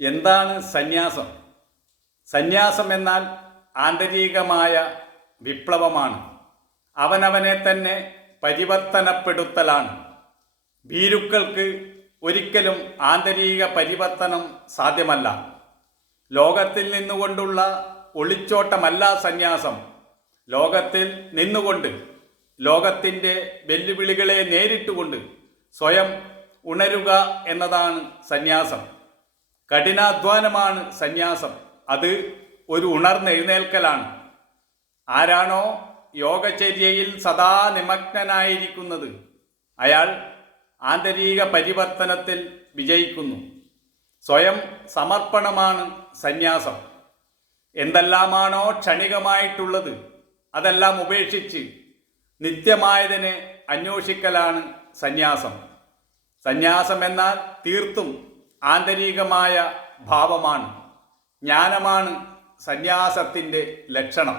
എന്താണ് സന്യാസം? സന്യാസം എന്നാൽ ആന്തരികമായ വിപ്ലവമാണ്. അവനവനെ തന്നെ പരിവർത്തനപ്പെടുത്തലാണ്. ഭീരുക്കൾക്ക് ഒരിക്കലും ആന്തരിക പരിവർത്തനം സാധ്യമല്ല. ലോകത്തിൽ നിന്നുകൊണ്ടുള്ള ഒളിച്ചോട്ടമല്ല സന്യാസം. ലോകത്തിൽ നിന്നുകൊണ്ട്, ലോകത്തിൻ്റെ വെല്ലുവിളികളെ നേരിട്ടുകൊണ്ട് സ്വയം ഉണരുക എന്നതാണ് സന്യാസം. കഠിനാധ്വാനമാണ് സന്യാസം. അത് ഒരു ഉണർന്നെഴുന്നേൽക്കലാണ്. ആരാണോ യോഗചര്യയിൽ സദാ നിമഗ്നനായിരിക്കുന്നത് അയാൾ ആന്തരിക പരിവർത്തനത്തിൽ വിജയിക്കുന്നു. സ്വയം സമർപ്പണമാണ് സന്യാസം. എന്തെല്ലാമാണോ ക്ഷണികമായിട്ടുള്ളത് അതെല്ലാം ഉപേക്ഷിച്ച് നിത്യമായതിനെ അന്വേഷിക്കലാണ് സന്യാസം. സന്യാസം എന്നാൽ തീർത്തും ആന്തരികമായ ഭാവമാണ്. ജ്ഞാനമാണ് സന്യാസത്തിൻ്റെ ലക്ഷണം.